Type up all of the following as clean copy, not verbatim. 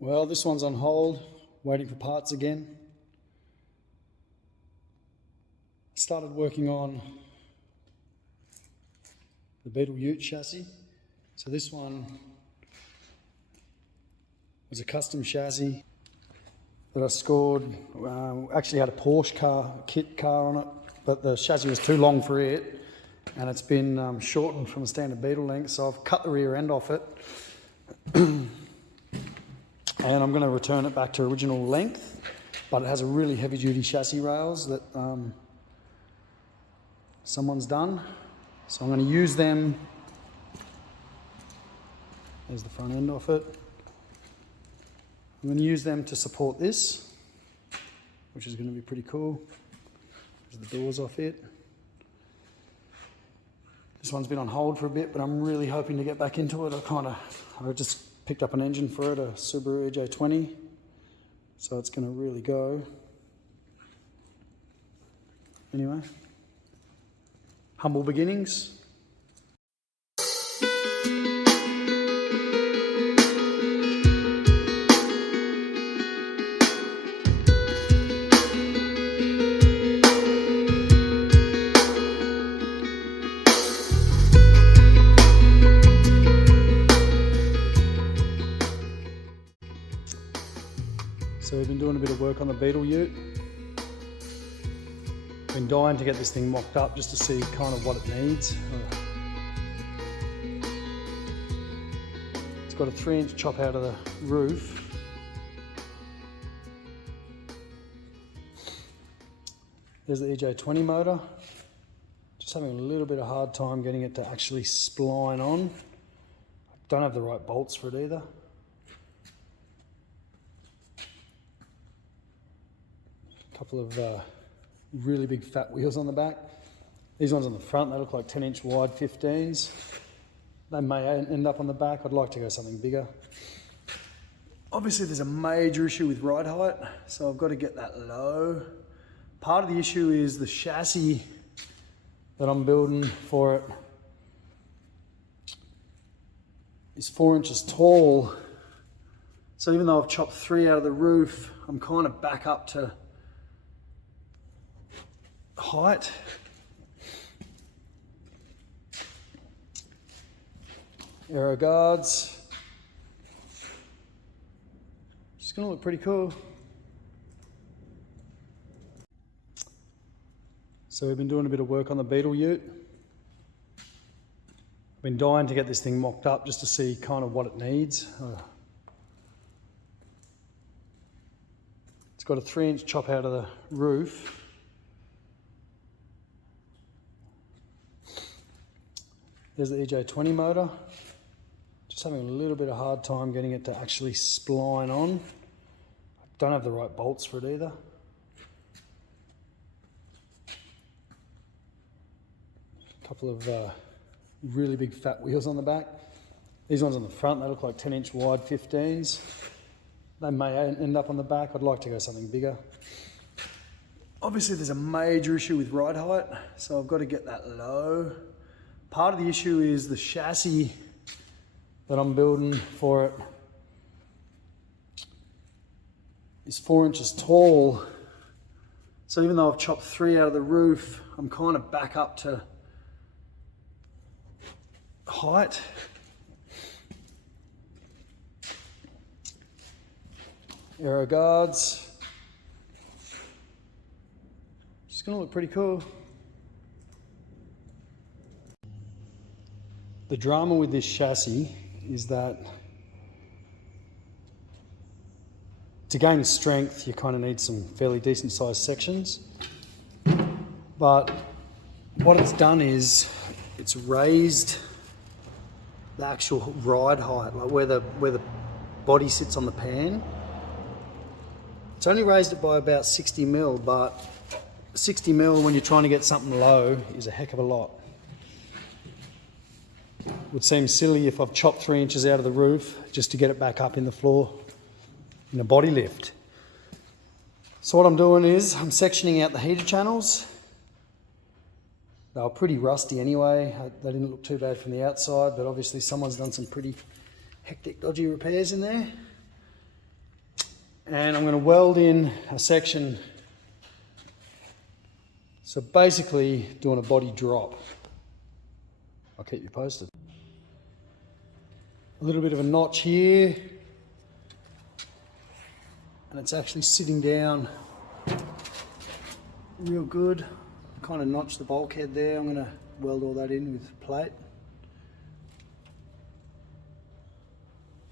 Well, this one's on hold, waiting for parts again. Started working on the Beetle Ute chassis. So this one was a custom chassis that I scored. Actually had a Porsche kit car on it, but the chassis was too long for it, and it's been shortened from a standard Beetle length, so I've cut the rear end off it. And I'm going to return it back to original length, but it has a really heavy duty chassis rails that someone's done. So I'm going to use them. There's the front end off it. I'm going to use them to support this, which is going to be pretty cool. There's the doors off it. This one's been on hold for a bit, but I'm really hoping to get back into it. I just picked up an engine for it, a Subaru EJ20, so it's going to really go. Anyway, humble beginnings. So we've been doing a bit of work on the Beetle Ute. Been dying to get this thing mocked up just to see kind of what it needs. It's got a 3-inch chop out of the roof. There's the EJ20 motor. Just having a little bit of hard time getting it to actually spline on. I don't have the right bolts for it either. Couple of really big fat wheels on the back. These ones on the front, they look like 10-inch wide 15s. They may end up on the back. I'd like to go something bigger. Obviously there's a major issue with ride height, so I've got to get that low. Part of the issue is the chassis that I'm building for it is 4 inches tall. So even though I've chopped 3 out of the roof, I'm kind of back up to height. Aero guards. It's going to look pretty cool. So we've been doing a bit of work on the Beetle Ute. I've been dying to get this thing mocked up just to see kind of what it needs. It's got a 3-inch chop out of the roof. There's the EJ20 motor. Just having a little bit of hard time getting it to actually spline on. I don't have the right bolts for it either. Couple of really big fat wheels on the back. These ones on the front, they look like 10-inch wide 15s. They may end up on the back. I'd like to go something bigger. Obviously there's a major issue with ride height, so I've got to get that low. Part of the issue is the chassis that I'm building for it is 4 inches tall. So even though I've chopped 3 out of the roof, I'm kind of back up to height. Aero guards. It's going to look pretty cool. The drama with this chassis is that to gain strength, you kind of need some fairly decent sized sections. But what it's done is it's raised the actual ride height, like where the body sits on the pan. It's only raised it by about 60 mil, but 60 mil when you're trying to get something low is a heck of a lot. Would seem silly if I've chopped 3 inches out of the roof just to get it back up in the floor in a body lift. So what I'm doing is I'm sectioning out the heater channels. They were pretty rusty anyway. They didn't look too bad from the outside, but obviously someone's done some pretty hectic, dodgy repairs in there. and I'm going to weld in a section. So basically doing a body drop. I'll keep you posted. A little bit of a notch here, and it's actually sitting down real good. Kind of notch the bulkhead there. I'm going to weld all that in with plate.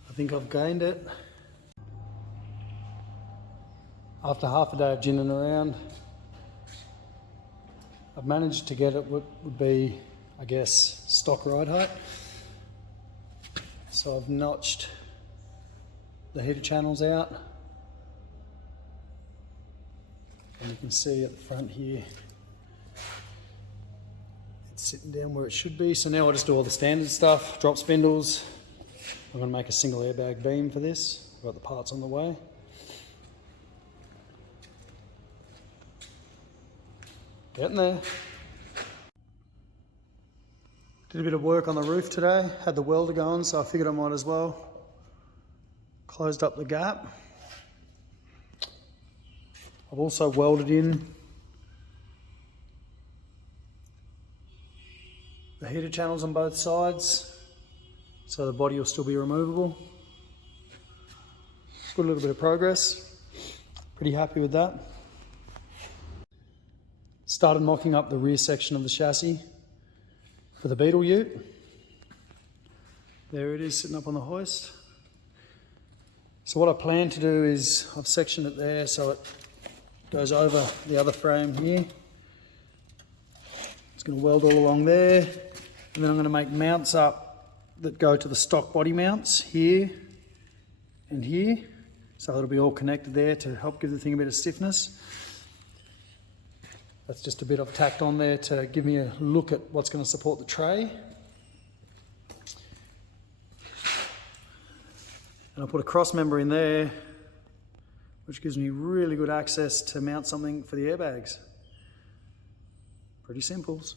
I think I've gained it. After half a day of ginning around, I've managed to get it what would be, I guess, stock ride height. So I've notched the heater channels out, and you can see at the front here it's sitting down where it should be. So now I'll just do all the standard stuff, drop spindles. I'm going to make a single airbag beam for this. I've got the parts on the way. Getting there. Did a bit of work on the roof today. Had the welder going, so I figured I might as well. Closed up the gap. I've also welded in the heater channels on both sides, so the body will still be removable. Good little bit of progress. Pretty happy with that. Started mocking up the rear section of the chassis for the Beetle ute. There it is sitting up on the hoist. So what I plan to do is I've sectioned it there so it goes over the other frame here. It's going to weld all along there, and then I'm going to make mounts up that go to the stock body mounts here and here, so it'll be all connected there to help give the thing a bit of stiffness. That's just a bit I've tacked on there to give me a look at what's going to support the tray. And I'll put a cross member in there, which gives me really good access to mount something for the airbags. Pretty simples.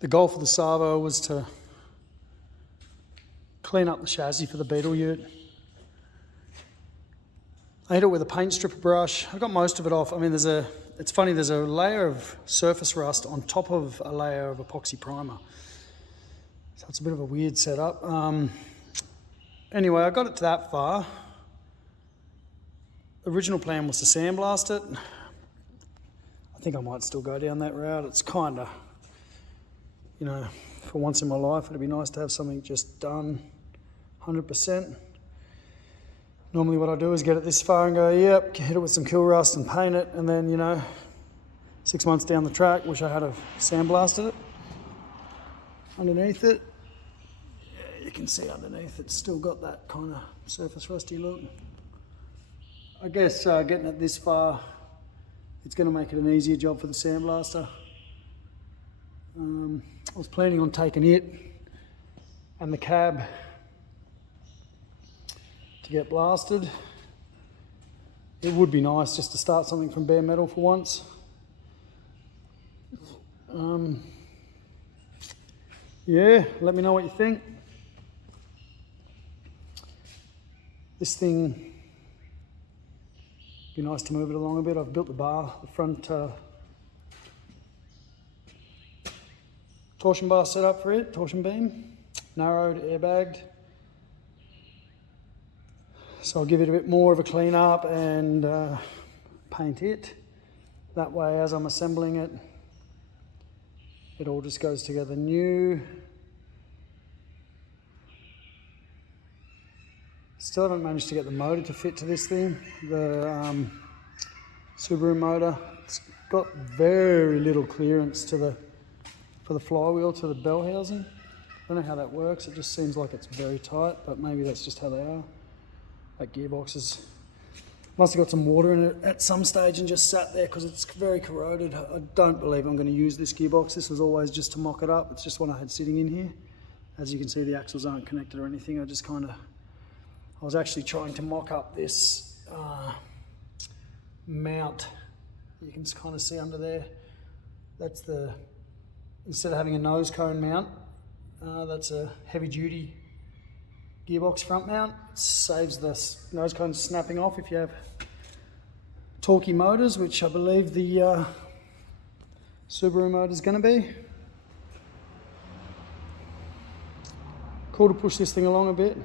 The goal for the Savo was to clean up the chassis for the Beetle ute. I hit it with a paint stripper brush. I got most of it off. I mean, it's funny, there's a layer of surface rust on top of a layer of epoxy primer. So it's a bit of a weird setup. Anyway, I got it to that far. The original plan was to sandblast it. I think I might still go down that route. It's kind of, you know, for once in my life, it'd be nice to have something just done 100%. Normally what I do is get it this far and go, yep, hit it with some kill rust and paint it, and then, you know, 6 months down the track, wish I had have sandblasted it. Underneath it, yeah, you can see underneath it's still got that kind of surface rusty look. I guess getting it this far, it's going to make it an easier job for the sandblaster. I was planning on taking it and the cab to get blasted. It would be nice just to start something from bare metal for once. yeah, let me know what you think. This thing, be nice to move it along a bit. I've built the bar, the front torsion bar set up for it, torsion beam, narrowed, airbagged. So I'll give it a bit more of a clean up and paint it. That way, as I'm assembling it, it all just goes together new. Still haven't managed to get the motor to fit to this thing. The Subaru motor, it's got very little clearance to for the flywheel to the bell housing. I don't know how that works. It just seems like it's very tight, but maybe that's just how they are. That gearbox must have got some water in it at some stage and just sat there because it's very corroded. I don't believe I'm going to use this gearbox. This was always just to mock it up. It's just one I had sitting in here. As you can see, the axles aren't connected or anything. I was actually trying to mock up this mount. You can kind of see under there. That's instead of having a nose cone mount, that's a heavy duty gearbox front mount. It saves the nose cone snapping off if you have torquey motors, which I believe the Subaru motor is going to be. Cool to push this thing along a bit.